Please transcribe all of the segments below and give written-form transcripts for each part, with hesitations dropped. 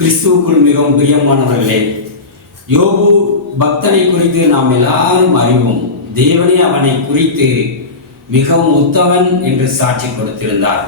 கிறிஸ்துவுக்குள் மிகவும் பிரியமானவர்களே, யோபு பக்தனை குறித்து நாம் எல்லாரும் அறிவோம். தேவனே அவனை குறித்து மிகவும் உத்தமன் என்று சாட்சி கொடுத்திருந்தார்.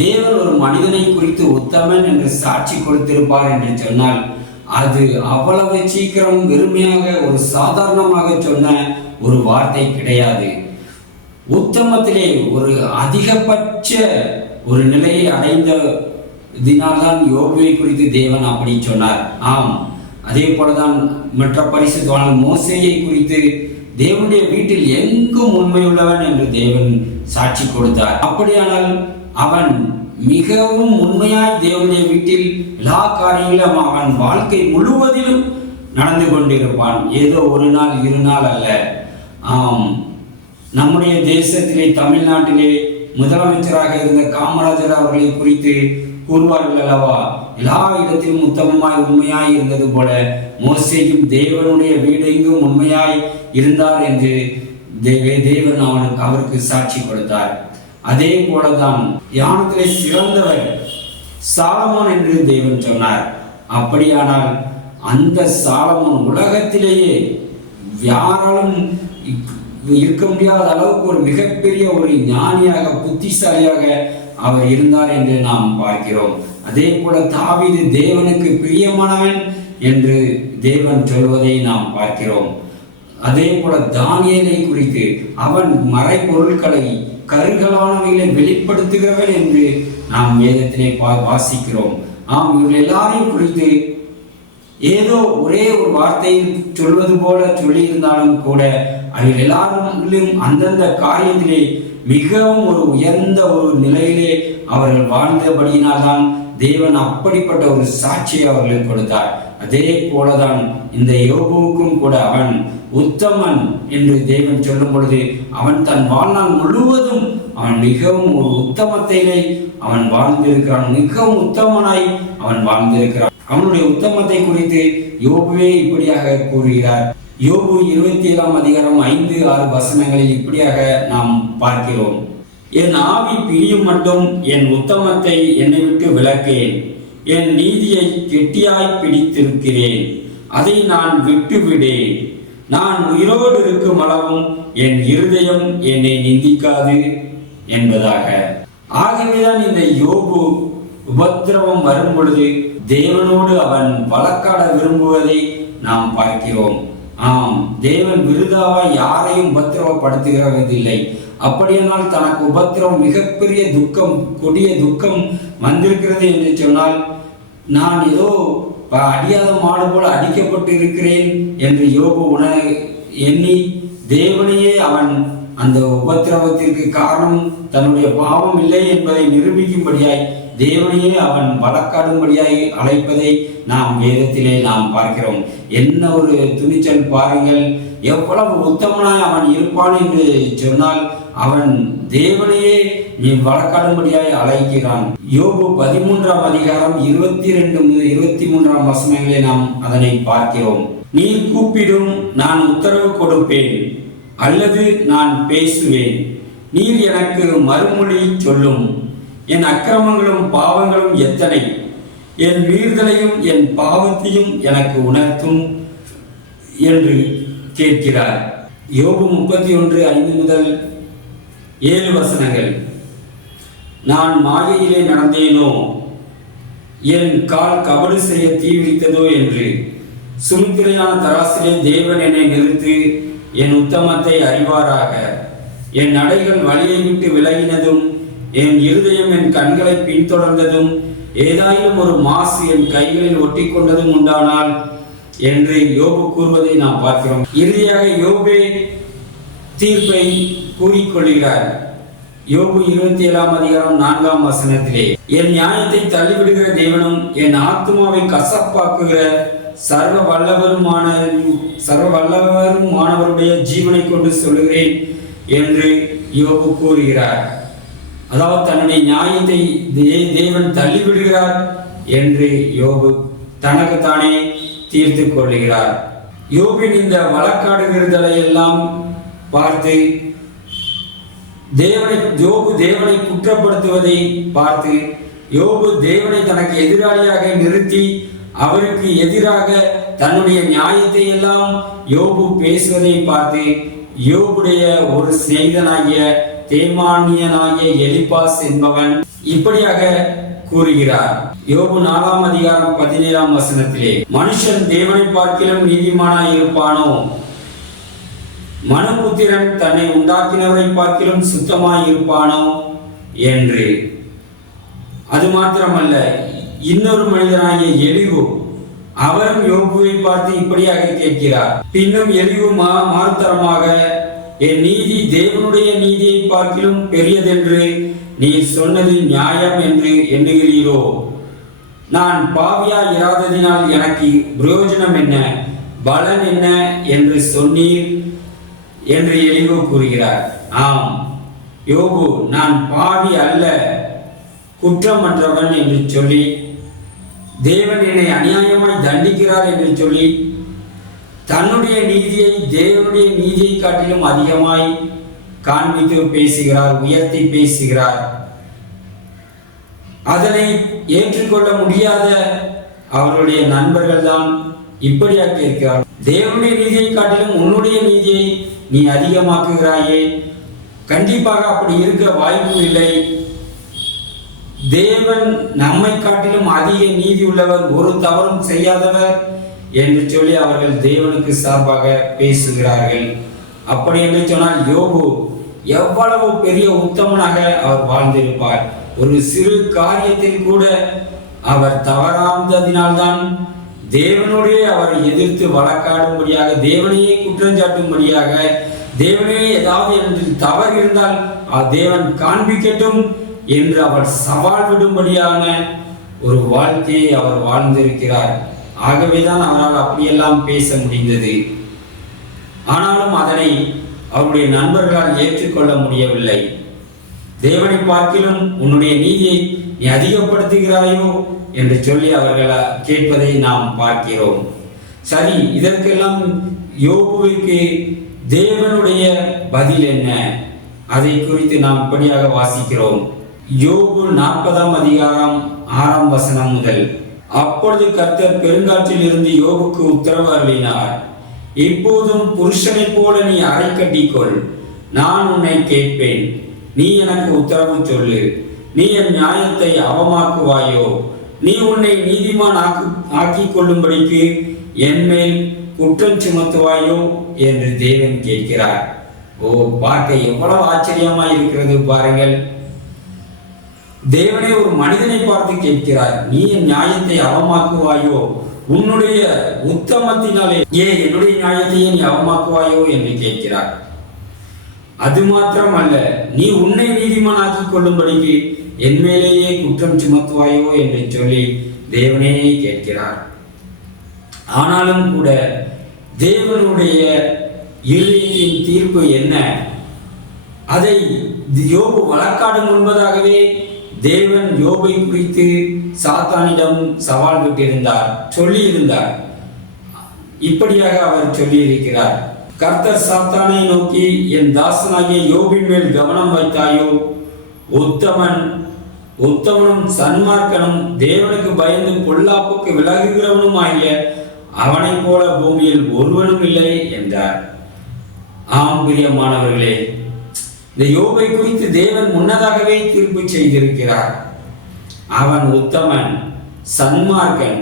தேவன் ஒரு மனிதனை குறித்து உத்தமன் என்று சாட்சி கொடுத்திருப்பார் என்று சொன்னால் அது அவ்வளவு சீக்கிரம் வெறுமையாக ஒரு சாதாரணமாக சொன்ன ஒரு வார்த்தை கிடையாது. உத்தமத்திலே ஒரு அதிகபட்ச ஒரு நிலையை அடைந்த இதனால்தான் யோபுவை குறித்து தேவன் அப்படி சொன்னார். ஆம், அதே போலதான் மற்ற பரிசுத்தவான் மோசேயை குறித்து தேவனுடைய வீட்டில் எங்கும் உண்மையுள்ளவன் என்று தேவன் சாட்சி கொடுத்தார். அப்படியானால் அவன் மிகவும் உண்மையாய் தேவனுடைய வீட்டில் எல்லா காரியங்களும் அவன் வாழ்க்கை முழுவதிலும் நடந்து கொண்டிருப்பான். ஏதோ ஒரு நாள் இரு நாள் அல்ல. ஆம், நம்முடைய தேசத்திலே தமிழ்நாட்டிலே முதலமைச்சராக இருந்த காமராஜர் அவர்களை குறித்து கூறுவார்கள் அல்லவா, எல்லா இடத்திலும் உத்தமமாய் உண்மையாய் இருந்தது போல மோசேயும் தேவனுடைய வீடெங்கும் உண்மையாய் இருந்தார் என்று தேவன் அவருக்கு சாட்சி கொடுத்தார். அதே போலதான் ஞானத்திலே சிறந்தவர் சாலமோன் என்று தேவன் சொன்னார். அப்படியானால் அந்த சாலமோன் உலகத்திலேயே யாராலும் இருக்க முடியாத அளவுக்கு ஒரு மிகப்பெரிய ஒரு ஞானியாக புத்திசாலியாக அவர் இருந்தார் என்று நாம் பார்க்கிறோம். அதே போல தாவீது தேவனுக்கு பிரியமானவன் என்று தேவன் சொல்வதை நாம் பார்க்கிறோம். அதே போல தானியேலை குறித்து அவன் மறைபொருட்களை கருகலானவைகளை வெளிப்படுத்துகிறவன் என்று நாம் வேதத்திலே வாசிக்கிறோம். ஆம், இவர்கள் எல்லாரையும் குறித்து ஏதோ ஒரே ஒரு வார்த்தையில் சொல்வது போல சொல்லியிருந்தாலும் கூட அவர்கள் எல்லாரும் அந்தந்த காரியத்திலே மிகவும் ஒரு உயர்ந்த ஒரு நிலையிலே அவர்கள் வாழ்ந்தபடியினால்தான் தேவன் அப்படிப்பட்ட ஒரு சாட்சியை அவர்களுக்கு கொடுத்தார். அதே போலதான் இந்த யோபுவுக்கும் கூட அவன் உத்தமன் என்று தேவன் சொல்லும் பொழுது அவன் தன் வாழ்நாள் முழுவதும் அவன் மிகவும் ஒரு உத்தமத்திலே அவன் வாழ்ந்திருக்கிறான். மிகவும் உத்தமனாய் அவன் வாழ்ந்திருக்கிறான். அவனுடைய உத்தமத்தை குறித்து யோபுவே இப்படியாக கூறுகிறார். யோபு 27 அதிகாரம் 5-6 வசனங்களில் இப்படியாக நாம் பார்க்கிறோம். என் ஆவி பிரியும் மட்டும் என் உத்தமத்தை என்னை விட்டு விலக்கேன். என் நீதியை கெட்டியாய் பிடித்திருக்கிறேன், அதை நான் விட்டுவிடேன். நான் உயிரோடு இருக்கும் அளவும் என் இருதயம் என்னை நிந்திக்காது என்பதாக. ஆகவேதான் இந்த யோபு உபத்திரவம் வரும் பொழுது தேவனோடு அவன் வழக்காட விரும்புவதை நாம் பார்க்கிறோம். ஆம், தேவன் விருதாவாய் யாரையும் உபத்திரவப்படுத்துகிறதில்லை. அப்படியானால் தனக்கு உபத்திரவம் மிகப்பெரிய துக்கம், கொடிய துக்கம் வந்திருக்கிறது என்று சொன்னால் நான் ஏதோ அடியாத மாடு போல அடிக்கப்பட்டு இருக்கிறேன் என்று யோபு எண்ணி தேவனையே அவன் அந்த உபத்திரவத்திற்கு காரணம் தன்னுடைய பாவம் இல்லை என்பதை நிரூபிக்கும்படியாய் தேவனையே அவன் வழக்காடும்படியாய் அழைப்பதை நாம் வேதத்திலே நாம் பார்க்கிறோம். என்ன ஒரு துணிச்சல் பாருங்கள்! எவ்வளவு உத்தமனாய் அவன் இருப்பான் என்று சொன்னால் அவன் தேவனையே நீ வழக்காடும்படியாய் அழைக்கிறான். யோபு 13 அதிகாரம் 22-23 வசனங்களை நாம் அதனை பார்க்கிறோம். நீ கூப்பிடும், நான் உத்தரவு கொடுப்பேன், அல்லது நான் பேசுவேன். நீர் எனக்கு மறுமொழி சொல்லும். என் அக்கிரமங்களும் பாவங்களும் எத்தனை! என் மீறுதலையும் என் பாவத்தையும் எனக்கு உணர்த்தும் என்று கேட்கிறார். யோபு 31:5-7 வசனங்கள். நான் மாயையிலே நடந்தேனோ, என் கால் கபடு செய்ய தீவிரித்ததோ என்று சுமுத்திரையான தராசிலே தேவன் என்னை நிறுத்தி என் உத்தமத்தை அறிவாராக. என் நடைகள் வழியை விட்டு விலகினதும் என் இருதயம் என் கண்களை பின்தொடர்ந்ததும் ஏதாயிலும் ஒரு மாசு என் கைகளில் ஒட்டி கொண்டதும் உண்டானால் என்று யோபு கூறுவதை நாம் பார்க்கிறோம். இறுதியாக யோபே தீர்ப்பை கூறிக்கொள்கிறார். யோபு 27 அதிகாரம் 4 வசனத்திலே, என் நியாயத்தை தள்ளிவிடுகிற தேவனும் என் ஆத்துமாவை கசப்பாக்குகிற சர்வ வல்லவருமானவருடைய ஜீவனை கொண்டு சொல்லுகிறேன் என்று யோபு கூறுகிறார். அதாவது தன்னுடைய நியாயத்தை தேவன் தள்ளிவிடுகிறார் என்று யோபு தனக்குத்தானே தீர்த்து கொள்ளுகிறார். யோபின் இந்த வழக்காடுகிறதை எல்லாம் பார்த்து யோபு தேவனை குற்றப்படுத்துவதை பார்த்து யோபு தேவனை தனக்கு எதிராளியாக நிறுத்தி அவருக்கு எதிராக தன்னுடைய நியாயத்தை எல்லாம் யோபு பேசுவதை பார்த்து யோபுடைய ஒரு சிநேகிதனாகிய தேமானியனாகிய எலிபாஸ் என்பவன் இப்படியாக கூறுகிறார். யோபு 4 அதிகாரம் 17 மனுஷன் தேவனை பார்க்கிலும் நீதிமானாய் இருப்பானோ? மனுபுத்திரன் தன்னை உண்டாக்கினவரை பார்க்கிலும் சுத்தமாய் இருப்பானோ என்று. அது மாத்திரமல்ல, இன்னொரு மனிதனாகிய எலிகு அவரும் யோபுவை பார்த்து இப்படியாக கேட்கிறார். பின்னும் எலிகு மாறுதரமாக, என் நீதி தேவனுடைய நீதியை பார்க்கிலும் பெரியதென்று நீ சொன்னது நியாயம் என்று எண்ணுகிறீரோ? நான் பாவியா இராததினால் எனக்கு பிரயோஜனம் என்ன, பலன் என்ன என்று சொன்னீர் என்று எலிகு கூறுகிறார். ஆம் யோபு, நான் பாவி அல்ல, குற்றமற்றவன் என்று சொல்லி, தேவன் என்னை அநியாயமாய் தண்டிக்கிறார் என்று சொல்லி, தன்னுடைய நீதியை தேவனுடைய நீதியை காட்டிலும் அதிகமாய் காண்பித்து பேசுகிறார், உயர்த்தி பேசுகிறார். அதனை ஏற்றுக்கொள்ள முடியாத அவருடைய நண்பர்கள் தான் இப்படியாக கேட்கிறார். தேவனுடைய நீதியை காட்டிலும் உன்னுடைய நீதியை நீ அதிகமாக்குகிறாயே, கண்டிப்பாக அப்படி இருக்க வாய்ப்பு இல்லை. தேவன் நம்மை காட்டிலும் அதிக நீதி உள்ளவர், ஒரு தவறும் செய்யாதவர் என்று சொல்லி அவர்கள் தேவனுக்கு சார்பாக பேசுகிறார்கள். அப்படி என்று சொன்னால் யோபு எவ்வளவு பெரிய உத்தமனாக அவர் வாழ்ந்திருப்பார். ஒரு சிறு காரியத்தில் கூட அவர் தவறாந்ததினால்தான் தேவனுடைய அவரை எதிர்த்து வழக்காடும்படியாக, தேவனையே குற்றஞ்சாட்டும்படியாக, தேவனே ஏதாவது என்று தவறு இருந்தால் தேவன் காண்பிக்கட்டும் என்று அவர் சவால் விடும்படியான ஒரு வாழ்க்கையை அவர் வாழ்ந்திருக்கிறார். ஆகவேதான் அவரால் அப்படியெல்லாம் பேச முடிந்தது. ஆனாலும் அதனை அவருடைய நண்பர்களால் ஏற்றுக்கொள்ள முடியவில்லை. தேவனை பார்க்கிலும் உன்னுடைய நீதியை நீ அதிகப்படுத்துகிறாயோ என்று சொல்லி அவர்கள் கேட்பதை நாம் பார்க்கிறோம். சரி, இதற்கெல்லாம் யோபுவுக்கு தேவனுடைய பதில் என்ன? அதை குறித்து நாம் இப்படியாக வாசிக்கிறோம். யோபு 40 அதிகாரம் 6 முதல். அப்பொழுது கர்த்தர் பெருங்காற்றில் இருந்து யோபுக்கு உத்தரவு அருளினார். இப்போதும் புருஷனை போல நீ அறை கட்டிக்கொள், நான் உன்னை கேட்பேன், நீ எனக்கு உத்தரவு சொல்லு. நீ என் நியாயத்தை அவமாக்குவாயோ? நீ உன்னை நீதிமான் ஆக்கிக் கொள்ளும்படிக்கு என் மேல் குற்றம் சுமத்துவாயோ என்று தேவன் கேட்கிறார். ஓ, பார்க்க எவ்வளவு ஆச்சரியமா இருக்கிறது பாருங்கள். தேவனே ஒரு மனிதனை பார்த்து கேட்கிறார், நீ என் நியாயத்தை அவமாக்குவாயோ? உன்னுடைய உத்தமத்தினாலே என்னுடைய நியாயத்தையே நீ அவமாக்குவாயோ என்று கேட்கிறார். அது மாத்திரம் அல்ல, நீ உன்னை நீதிமானாக்கிக் கொள்ளும்படிக்கு என் மேலேயே குற்றம் சுமத்துவாயோ என்று சொல்லி தேவனே கேட்கிறார். ஆனாலும் கூட தேவனுடைய இருதயத்தின் தீர்ப்பு என்ன? அதை யோபு வழக்காடும் முன்பதாகவே தேவன் யோபை குறித்து சாத்தானிடம் சவால் விட்டிருந்தார், சொல்லியிருந்தார். இப்படியாக அவர் சொல்லி இருக்கிறார். கர்த்தர் சாத்தானை நோக்கி, என் தாசனாகிய யோபின் மேல் கவனம் வைத்தாயோ? உத்தமனும் சன்மார்க்கனும் தேவனுக்கு பயந்து பொல்லாப்புக்கு விலகுகிறவனும் ஆகிய அவனை போல பூமியில் ஒருவனும் இல்லை என்றார். ஆம் பிரியமானவர்களே, இந்த யோபை குறித்து தேவன் முன்னதாகவே தீர்ப்பு செய்திருக்கிறார். அவன் உத்தமன், சன்மார்க்கன்,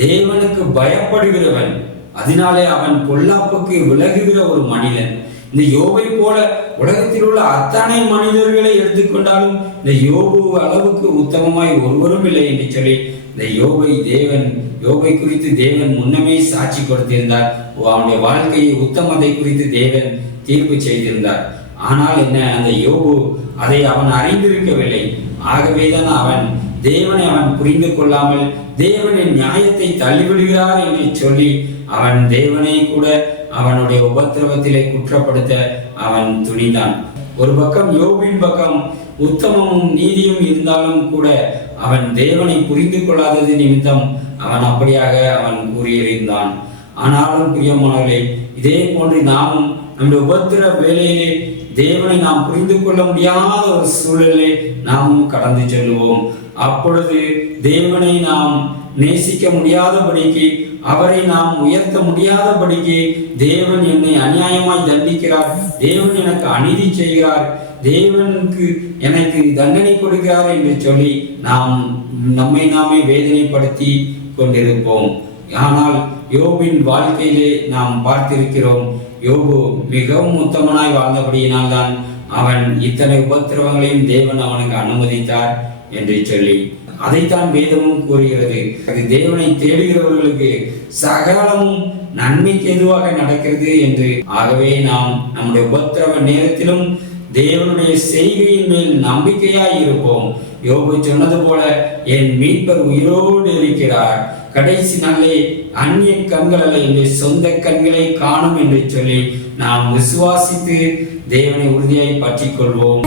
தேவனுக்கு பயப்படுகிறவன், அதனாலே அவன் பொல்லாப்புக்கு விலகுகிற ஒரு மனிதன். இந்த யோபை போல உலகத்தில் உள்ள அத்தனை மனிதர்களை எடுத்துக்கொண்டாலும் இந்த யோபு அளவுக்கு உத்தமமாய் ஒருவரும் இல்லை என்று சொல்லி இந்த யோபை குறித்து தேவன் முன்னமே சாட்சி கொடுத்திருந்தார். அவனுடைய வாழ்க்கையை உத்தமத்தை குறித்து தேவன் தீர்ப்பு செய்திருந்தார். ஆனால் என்ன, அந்த யோபு அதை அவன் அறிந்திருக்கவில்லை. ஆகவேதான் அவன் தேவனை அவன் புரிந்து கொள்ளாமல் தேவனின் நியாயத்தை தள்ளிவிடுகிறார் என்று சொல்லி அவன் தேவனை கூட அவனுடைய உபத்திரவத்திலே குற்றப்படுத்த அவன் துணிந்தான். ஒரு பக்கம் யோபின் பக்கம் உத்தமமும் நீதியும் இருந்தாலும் கூட அவன் தேவனை புரிந்து கொள்ளாதது நிமித்தம் அவன் அப்படியாக அவன் கூறியிருந்தான். ஆனாலும் பிரியமானவர்களே, இதே போன்று நாமும் நம்முடைய உபத்திர வேலையிலே தேவனை நாம் புரிந்து கொள்ள முடியாத ஒரு சூழலை நாமும் கடந்து செல்வோம். அப்பொழுது தேவனை நாம் நேசிக்க முடியாதபடிக்கு, அவரை நாம் உயர்த்த முடியாதபடிக்கு, தேவன் என்னை அநியாயமாய் தண்டிக்கிறார், தேவன் எனக்கு அநீதி செய்கிறார், தேவனுக்கு எனக்கு தண்டனை கொடுக்கிறார் என்று சொல்லி நாம் நம்மை நாமே வேதனைப்படுத்தி கொண்டிருப்போம். ஆனால் யோபின் வாழ்க்கையிலே நாம் பார்த்திருக்கிறோம், யோபு மிகவும் உத்தமனாய் வாழ்ந்தபடியினால் தான் அவன் இத்தனை உபத்திரவங்களையும் தேவன் அவனுக்கு அனுமதித்தார் என்று சொல்லி அதைத்தான் வேதமும் கூறுகிறது. அது தேவனை தேடுகிறவர்களுக்கு சகலமும் நன்மைக்கு எதுவாக நடக்கிறது என்று. ஆகவே நாம் நம்முடைய உபத்திரவ நேரத்திலும் தேவனுடைய செய்கையின் மேல் நம்பிக்கையாய் இருப்போம். யோபு சொன்னது போல, என் மீட்பர் உயிரோடு இருக்கிறார், கடைசி நாளே அந்நிய கண்கள் அல்ல, என்னுடைய சொந்த கண்களை காணும் என்று சொல்லி நாம் விசுவாசித்து தேவனை உறுதியாய் பற்றிக் கொள்வோம்.